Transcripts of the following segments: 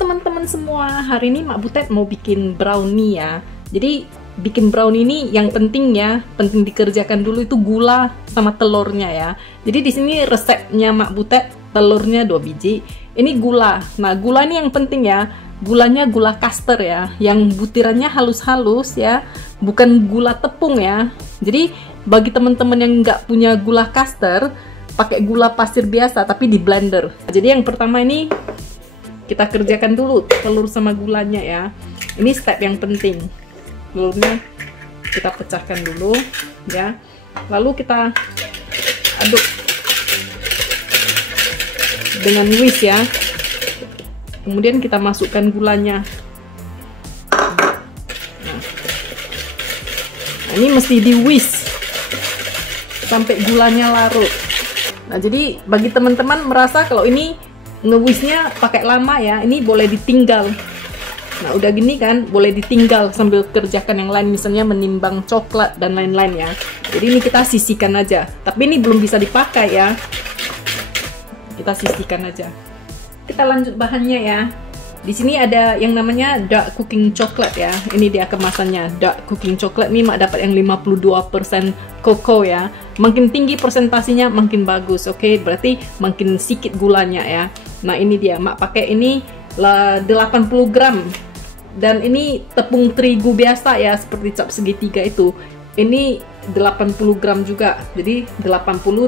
teman-teman semua, hari ini Mak Butet mau bikin brownie ya. Jadi bikin brownie ini yang penting dikerjakan dulu itu gula sama telurnya ya. Jadi di sini resepnya Mak Butet, telurnya 2 biji. Ini gula. Nah, gula ini yang penting ya. Gulanya gula caster ya, yang butirannya halus-halus ya, bukan gula tepung ya. Jadi bagi teman-teman yang nggak punya gula caster, pakai gula pasir biasa tapi di blender. Jadi yang pertama ini kita kerjakan dulu telur sama gulanya ya. Ini step yang penting. Telurnya kita pecahkan dulu ya. Lalu kita aduk dengan whisk ya. Kemudian kita masukkan gulanya. Nah, ini mesti di whisk sampai gulanya larut. Nah, jadi bagi teman-teman merasa kalau ini nge-whisknya pakai lama ya, ini boleh ditinggal. Nah, udah gini kan, boleh ditinggal sambil kerjakan yang lain, misalnya menimbang coklat dan lain-lain ya. Jadi ini kita sisihkan aja. Tapi ini belum bisa dipakai ya. Kita sisihkan aja. Kita lanjut bahannya ya. Di sini ada yang namanya dark cooking chocolate ya. Ini dia kemasannya. Dark cooking chocolate nih Mak dapat yang 52% cocoa ya. Makin tinggi persentasinya makin bagus. Oke, berarti makin sedikit gulanya ya. Nah, ini dia Mak pakai ini 80 gram. Dan ini tepung terigu biasa ya, seperti cap segitiga itu. Ini 80 gram juga. Jadi 80.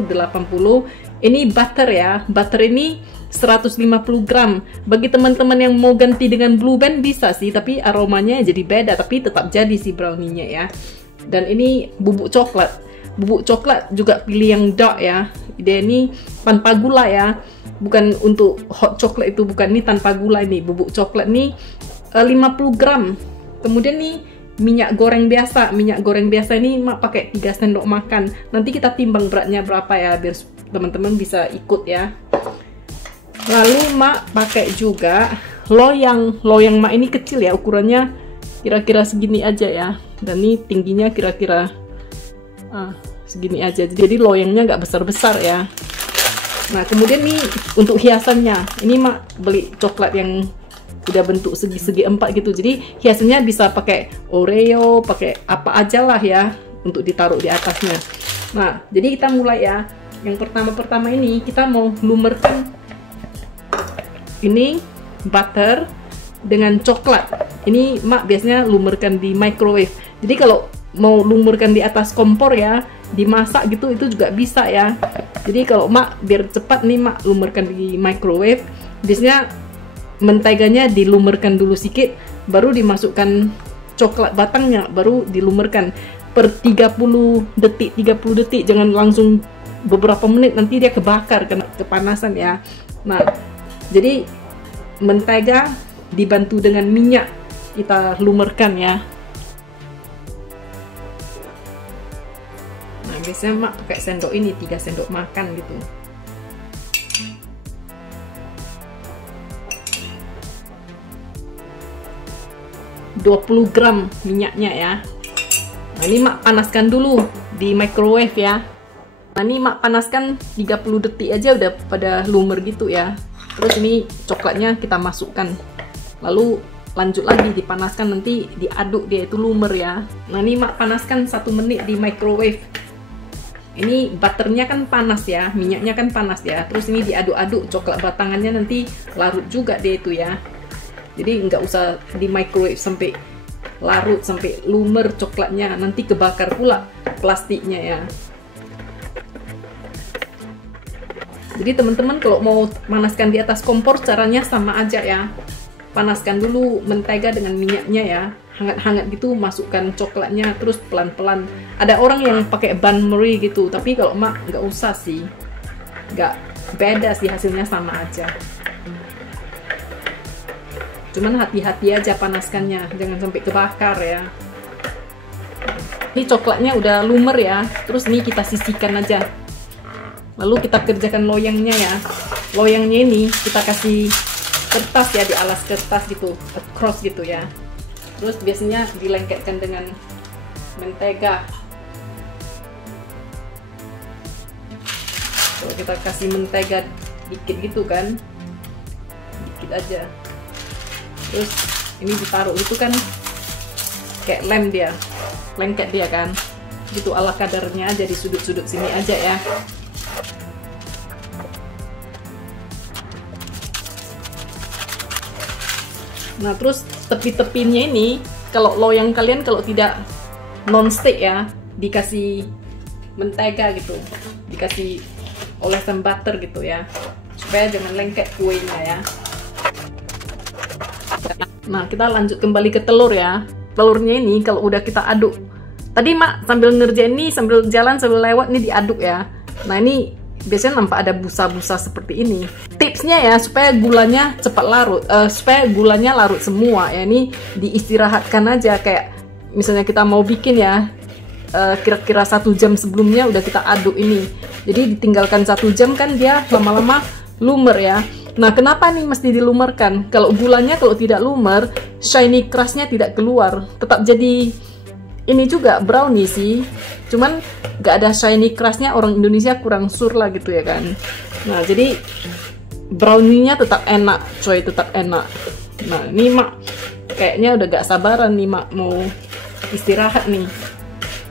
Ini butter ya. Butter ini 150 gram. Bagi teman-teman yang mau ganti dengan Blue Band bisa sih, tapi aromanya jadi beda, tapi tetap jadi si brownie-nya ya. Dan ini bubuk coklat. Bubuk coklat juga pilih yang dark ya. Dia ini tanpa gula ya. Bukan untuk hot chocolate itu, bukan, ini tanpa gula. Ini bubuk coklat nih 50 gram. Kemudian nih minyak goreng biasa. Minyak goreng biasa ini Mak pakai 3 sendok makan. Nanti kita timbang beratnya berapa ya, biar teman-teman bisa ikut ya. Lalu Mak pakai juga loyang. Loyang Mak ini kecil ya, ukurannya kira-kira segini aja ya. Dan ini tingginya kira-kira segini aja. Jadi loyangnya nggak besar-besar ya. Nah, kemudian nih untuk hiasannya, ini Mak beli coklat yang udah bentuk segi-segi 4 gitu. Jadi hiasannya bisa pakai Oreo, pakai apa aja lah ya untuk ditaruh di atasnya. Nah, jadi kita mulai ya. Yang pertama ini kita mau lumerkan ini butter dengan coklat. Ini Mak biasanya lumerkan di microwave. Jadi kalau mau lumurkan di atas kompor ya, dimasak gitu, itu juga bisa ya. Jadi kalau Mak biar cepat nih, Mak lumurkan di microwave. Biasanya menteganya dilumurkan dulu sedikit, baru dimasukkan coklat batangnya, baru dilumurkan per 30 detik, jangan langsung beberapa menit, nanti dia kebakar kena kepanasan ya. Nah, jadi mentega dibantu dengan minyak kita lumurkan ya. Nah, biasanya Mak pakai sendok ini 3 sendok makan gitu. ...20 gram minyaknya ya. Nah, ini Mak panaskan dulu di microwave ya. Nah, ini Mak panaskan 30 detik aja udah pada lumer gitu ya. Terus ini coklatnya kita masukkan. Lalu lanjut lagi dipanaskan, nanti diaduk dia itu lumer ya. Nah, ini Mak panaskan 1 menit di microwave. Ini butternya kan panas ya, minyaknya kan panas ya. Terus ini diaduk-aduk, coklat batangannya nanti larut juga dia itu ya. Jadi nggak usah di microwave sampai larut, sampai lumer coklatnya, nanti kebakar pula plastiknya ya. Jadi teman-teman kalau mau panaskan di atas kompor, caranya sama aja ya. Panaskan dulu mentega dengan minyaknya ya, hangat-hangat gitu, masukkan coklatnya, terus pelan-pelan. Ada orang yang pakai bain marie gitu, tapi kalau Mak nggak usah sih, nggak beda sih, hasilnya sama aja. Cuman hati-hati aja panaskannya, jangan sampai kebakar ya. Ini coklatnya udah lumer ya, terus ini kita sisihkan aja. Lalu kita kerjakan loyangnya ya. Loyangnya ini kita kasih kertas ya, di alas kertas gitu, cross gitu ya. Terus biasanya dilengketkan dengan mentega. Kalau kita kasih mentega dikit gitu kan, dikit aja. Terus ini ditaruh itu kan kayak lem dia, lengket dia kan, gitu ala kadarnya aja di sudut-sudut sini aja ya. Nah terus tepi-tepinya ini, kalau loyang kalian kalau tidak non-stick ya, dikasih mentega gitu, dikasih olesan butter gitu ya, supaya jangan lengket kuenya ya. Nah kita lanjut kembali ke telur ya. Telurnya ini kalau udah kita aduk, tadi Mak sambil ngerjain ini, sambil jalan, sambil lewat ini diaduk ya. Nah ini biasanya nampak ada busa-busa seperti ini. Tipsnya ya supaya gulanya cepat larut, supaya gulanya larut semua ya, ini diistirahatkan aja. Kayak misalnya kita mau bikin ya, kira-kira 1 jam sebelumnya udah kita aduk ini, jadi ditinggalkan 1 jam kan dia lama-lama lumer ya. Nah kenapa nih mesti dilumerkan? Kalau gulanya kalau tidak lumer, shiny crustnya tidak keluar, tetap jadi ini juga brownie sih, cuman gak ada shiny crustnya. Orang Indonesia kurang sur lah gitu ya kan. Nah jadi brownie-nya tetap enak coy, tetap enak. Nah ini Mak kayaknya udah gak sabaran nih Mak mau istirahat nih.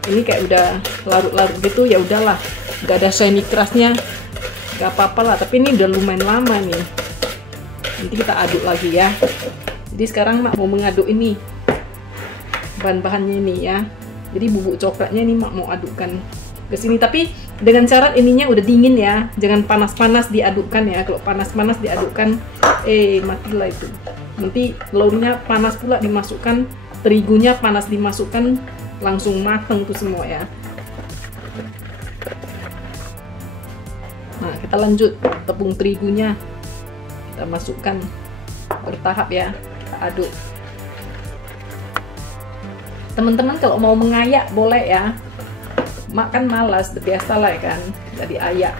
Ini kayak udah larut-larut gitu, ya udahlah, gak ada shiny crustnya, gak apa-apa lah. Tapi ini udah lumayan lama nih, nanti kita aduk lagi ya. Jadi sekarang Mak mau mengaduk ini bahan-bahannya ini ya. Jadi bubuk coklatnya ini Mak mau adukkan ke sini, tapi dengan syarat ininya udah dingin ya, jangan panas-panas diadukkan ya. Kalau panas-panas diadukkan matilah itu, nanti telurnya panas pula dimasukkan, terigunya panas dimasukkan, langsung mateng tuh semua ya. Nah kita lanjut, tepung terigunya kita masukkan bertahap ya, kita aduk. Teman-teman kalau mau mengayak boleh ya, Mak kan malas, biasa lah ya kan, jadi ayak.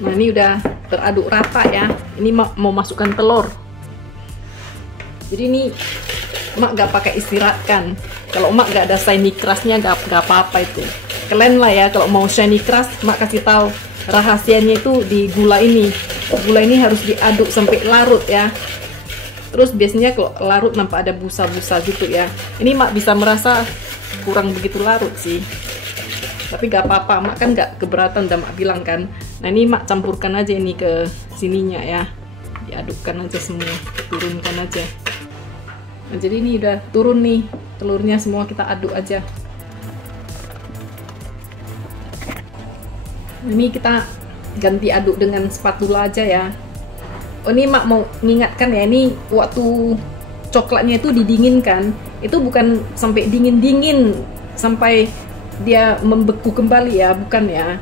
Nah ini udah teraduk rata ya. Ini Mak mau masukkan telur. Jadi ini Mak gak pakai istirahatkan. Kalau Mak gak ada shiny crustnya gak apa-apa itu. Kalian lah ya kalau mau shiny crust, Mak kasih tahu rahasianya itu di gula ini. Gula ini harus diaduk sampai larut ya. Terus biasanya kalau larut nampak ada busa-busa gitu ya. Ini Mak bisa merasa kurang begitu larut sih. Tapi gak apa-apa, Mak kan gak keberatan, dan Mak bilang kan. Nah ini Mak campurkan aja ini ke sininya ya, diadukkan aja semua, turunkan aja. Nah jadi ini udah turun nih telurnya semua, kita aduk aja. Ini kita ganti aduk dengan spatula aja ya. Oh ini Mak mau mengingatkan ya, ini waktu coklatnya itu didinginkan, itu bukan sampai dingin-dingin sampai dia membeku kembali ya, bukan ya.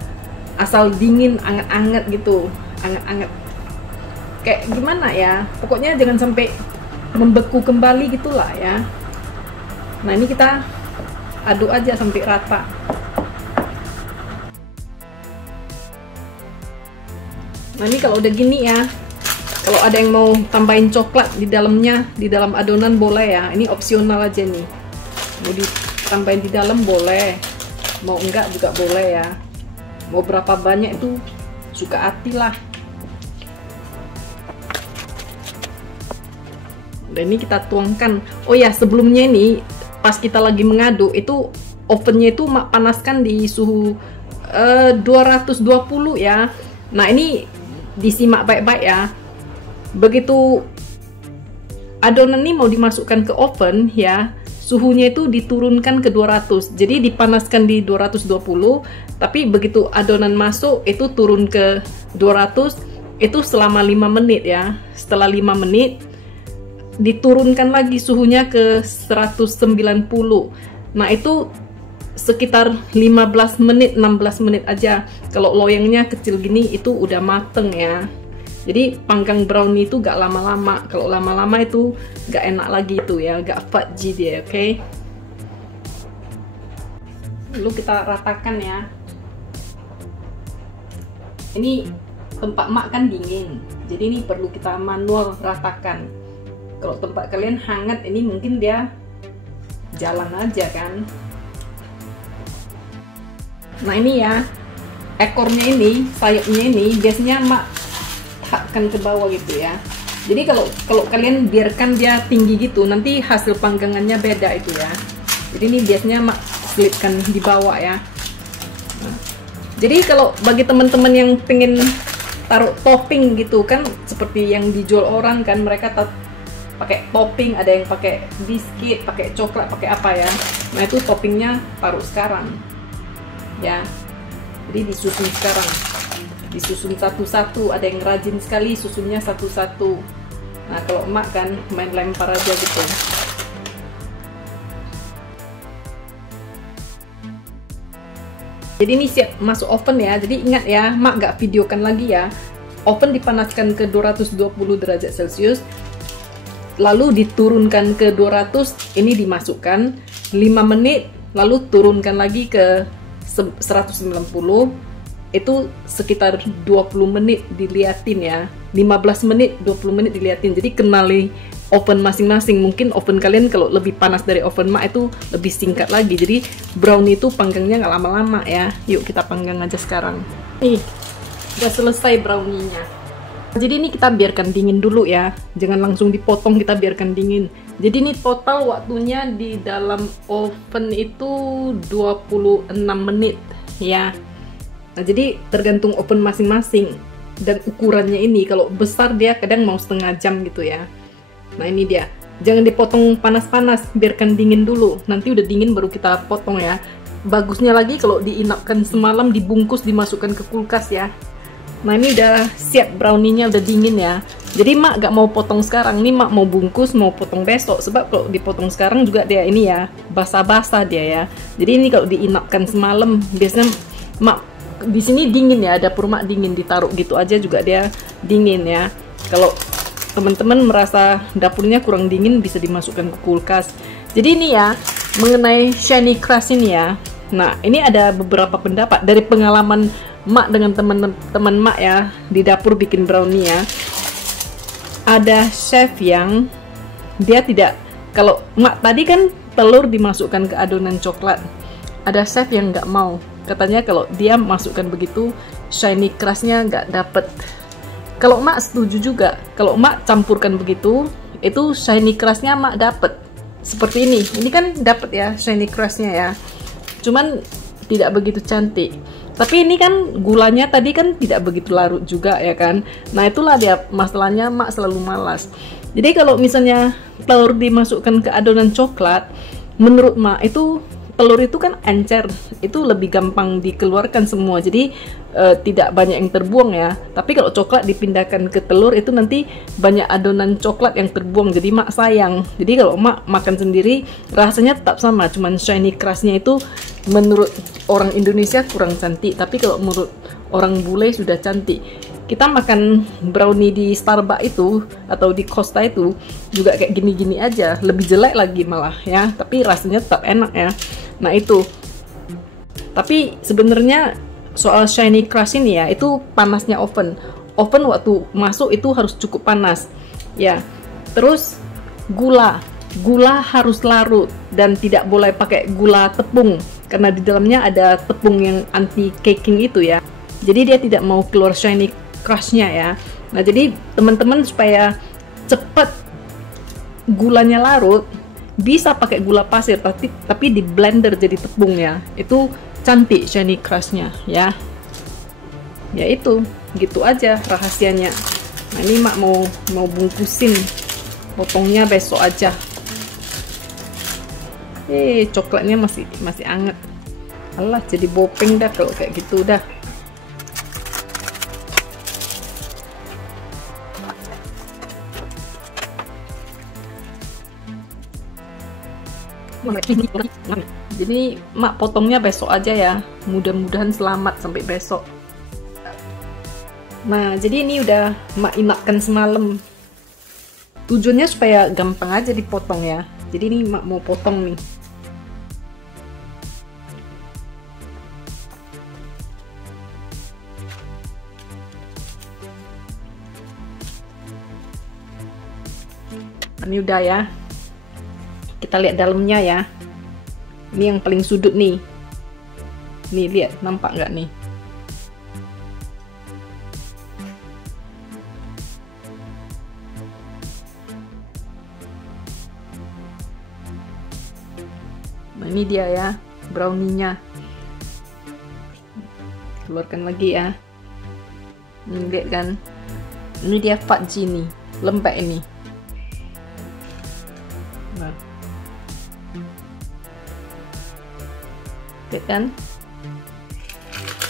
Asal dingin, anget-anget gitu, anget-anget. Kayak gimana ya, pokoknya jangan sampai membeku kembali gitulah ya. Nah ini kita aduk aja sampai rata. Nah ini kalau udah gini ya, kalau ada yang mau tambahin coklat di dalamnya, di dalam adonan boleh ya. Ini opsional aja nih, mau ditambahin di dalam boleh, mau enggak juga boleh ya. Mau berapa banyak itu suka hati lah. Dan ini kita tuangkan. Oh ya sebelumnya ini pas kita lagi mengaduk itu ovennya itu Mak panaskan di suhu 220 ya. Nah ini disimak baik-baik ya. Begitu adonan ini mau dimasukkan ke oven ya, suhunya itu diturunkan ke 200. Jadi dipanaskan di 220, tapi begitu adonan masuk itu turun ke 200, itu selama 5 menit ya. Setelah 5 menit diturunkan lagi suhunya ke 190. Nah itu sekitar 15 menit, 16 menit aja. Kalau loyangnya kecil gini itu udah mateng ya. Jadi panggang brownie itu gak lama-lama. Kalau lama-lama itu gak enak lagi itu ya, gak fudgy dia, oke? Lalu kita ratakan ya. Ini tempat Mak kan dingin, jadi ini perlu kita manual ratakan. Kalau tempat kalian hangat, ini mungkin dia jalan aja kan. Nah ini ya, ekornya ini, sayapnya ini biasanya mak takkan ke bawah gitu ya. Jadi kalau kalian biarkan dia tinggi gitu, nanti hasil panggangannya beda itu ya. Jadi ini biasanya mak selipkan di bawah ya. Nah, jadi kalau bagi teman-teman yang pengen taruh topping gitu kan, seperti yang dijual orang kan, mereka pakai topping, ada yang pakai biskuit, pakai coklat, pakai apa ya. Nah itu toppingnya taruh sekarang ya. Jadi disusun sekarang, disusun satu-satu. Ada yang rajin sekali susunnya satu-satu. Nah kalau emak kan main lempar aja gitu. Jadi ini siap masuk oven ya. Jadi ingat ya, mak nggak videokan lagi ya. Oven dipanaskan ke 220 derajat Celcius, lalu diturunkan ke 200, ini dimasukkan 5 menit, lalu turunkan lagi ke 190, itu sekitar 20 menit diliatin ya. 15 menit, 20 menit diliatin. Jadi kenali oven masing-masing. Mungkin oven kalian kalau lebih panas dari oven mak itu lebih singkat lagi. Jadi brownie itu panggangnya nggak lama-lama ya. Yuk kita panggang aja sekarang. Nih, udah selesai brownie-nya. Jadi ini kita biarkan dingin dulu ya. Jangan langsung dipotong, kita biarkan dingin. Jadi ini total waktunya di dalam oven itu 26 menit ya. Nah, jadi tergantung oven masing-masing dan ukurannya ini. Kalau besar dia kadang mau setengah jam gitu ya. Nah ini dia, jangan dipotong panas-panas, biarkan dingin dulu. Nanti udah dingin baru kita potong ya. Bagusnya lagi kalau diinapkan semalam, dibungkus, dimasukkan ke kulkas ya. Nah ini udah siap, brownie-nya udah dingin ya. Jadi mak gak mau potong sekarang, nih mak mau bungkus, mau potong besok. Sebab kalau dipotong sekarang juga dia ini ya, basah-basah dia ya. Jadi ini kalau diinapkan semalam, biasanya mak di sini dingin ya, dapur mak dingin, ditaruh gitu aja juga dia dingin ya. Kalau teman-teman merasa dapurnya kurang dingin, bisa dimasukkan ke kulkas. Jadi ini ya, mengenai shiny crust ini ya. Nah, ini ada beberapa pendapat dari pengalaman mak dengan teman-teman mak ya di dapur bikin brownie ya. Ada chef yang dia tidak, kalau mak tadi kan telur dimasukkan ke adonan coklat. Ada chef yang nggak mau. Katanya kalau dia masukkan begitu, shiny crustnya nggak dapet. Kalau mak setuju juga, kalau mak campurkan begitu, itu shiny crustnya mak dapet. Seperti ini kan dapet ya shiny crustnya ya. Cuman tidak begitu cantik. Tapi ini kan gulanya tadi kan tidak begitu larut juga ya kan. Nah itulah dia masalahnya, mak selalu malas. Jadi kalau misalnya telur dimasukkan ke adonan coklat, menurut mak itu telur itu kan encer, itu lebih gampang dikeluarkan semua, jadi tidak banyak yang terbuang ya. Tapi kalau coklat dipindahkan ke telur, itu nanti banyak adonan coklat yang terbuang, jadi mak sayang. Jadi kalau mak makan sendiri, rasanya tetap sama, cuman shiny crustnya itu menurut orang Indonesia kurang cantik, tapi kalau menurut orang bule sudah cantik. Kita makan brownie di Starbucks itu atau di Costa itu juga kayak gini-gini aja, lebih jelek lagi malah ya, tapi rasanya tetap enak ya. Nah itu, tapi sebenarnya soal shiny crust ini ya, itu panasnya oven waktu masuk itu harus cukup panas ya. Terus gula harus larut dan tidak boleh pakai gula tepung, karena di dalamnya ada tepung yang anti caking itu ya, jadi dia tidak mau keluar shiny crustnya ya. Nah jadi teman-teman supaya cepat gulanya larut, bisa pakai gula pasir, tapi di blender jadi tepung ya, itu cantik shiny crustnya ya. Ya itu gitu aja rahasianya. Nah ini mak mau bungkusin, potongnya besok aja. Coklatnya masih anget. Alah jadi bopeng dah kalau kayak gitu dah. Jadi mak potongnya besok aja ya, mudah-mudahan selamat sampai besok. Nah jadi ini udah mak inapkan semalam, tujuannya supaya gampang aja dipotong ya. Jadi ini mak mau potong nih. Ini udah ya, kita lihat dalamnya ya. Ini yang paling sudut nih. Nih lihat, nampak nggak nih? Nah ini dia ya, brownies-nya. Keluarkan lagi ya. Lihat kan? Ini dia fudgy nih, lembek ini. Nah. Lihat kan?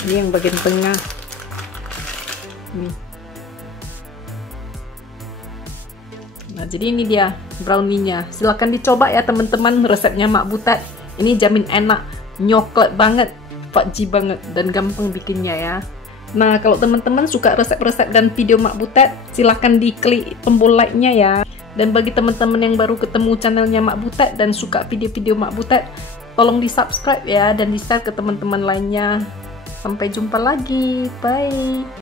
Ini yang bagian tengah. Nih. Nah, jadi ini dia brownies-nya. Silahkan dicoba ya teman-teman resepnya Mak Butet. Ini jamin enak, nyoklat banget, fudgy banget, dan gampang bikinnya ya. Nah, kalau teman-teman suka resep-resep dan video Mak Butet, silahkan diklik tombol like-nya ya. Dan bagi teman-teman yang baru ketemu channelnya Mak Butet dan suka video-video Mak Butet, tolong di-subscribe ya dan di-share ke teman-teman lainnya. Sampai jumpa lagi, bye!